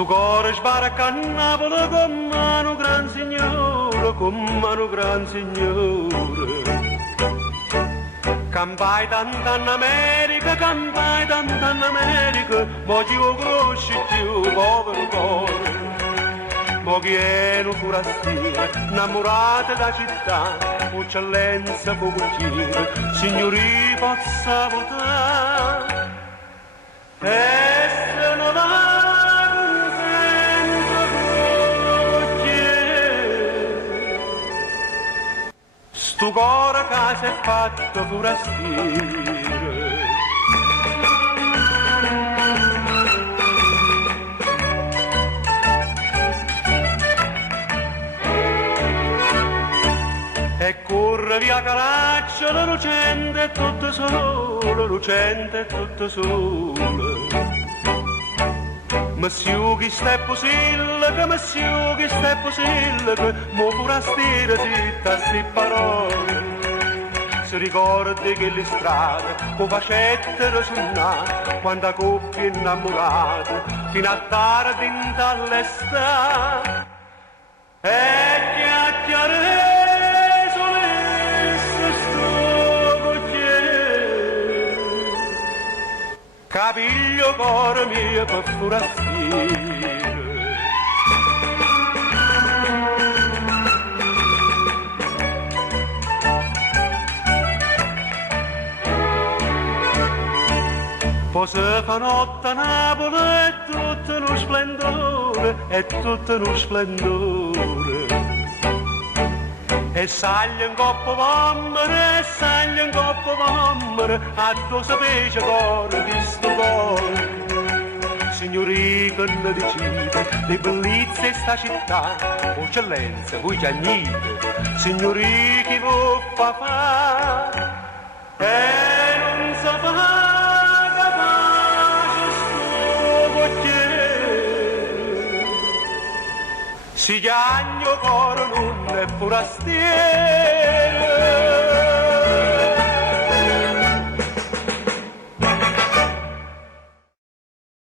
Sto cuore sbarca a Napoli con mano gran signore, con mano gran signore. Campai tanta in America, campai tanta in America, ma chi lo conosci più, povero cuore. Ma chi è un forastiero, innamorato da città, eccellenza poco giro, signori possa votare. E se non va contento perché sto cuore che si è fatto forastiero. E corre via Caraccia, la lucente è tutto sole, lucente è tutto sole. Monsieur sta possibile, che monsieur sta possibile, che mo forastiero zitta sti parole. Si ricorda che le strade, con facettero suonate, quando coppie innamorate, fino a tardi in dall'estate. E chiacchiere capiglio cuore mio per forastiero. Poi si fa notte a Napoli è tutto uno splendore, è tutto uno splendore. E saglia in coppa mammere, e saglia in coppa mammere, a tu sapesce cuore di sto cuore. Signori che ne decide, le bellezze di sta città, eccellenza, voi giagnite, signori che vuoi fa fare, e non sa paga pace sto cocchiere. Si chiagno cuore non è forastiero.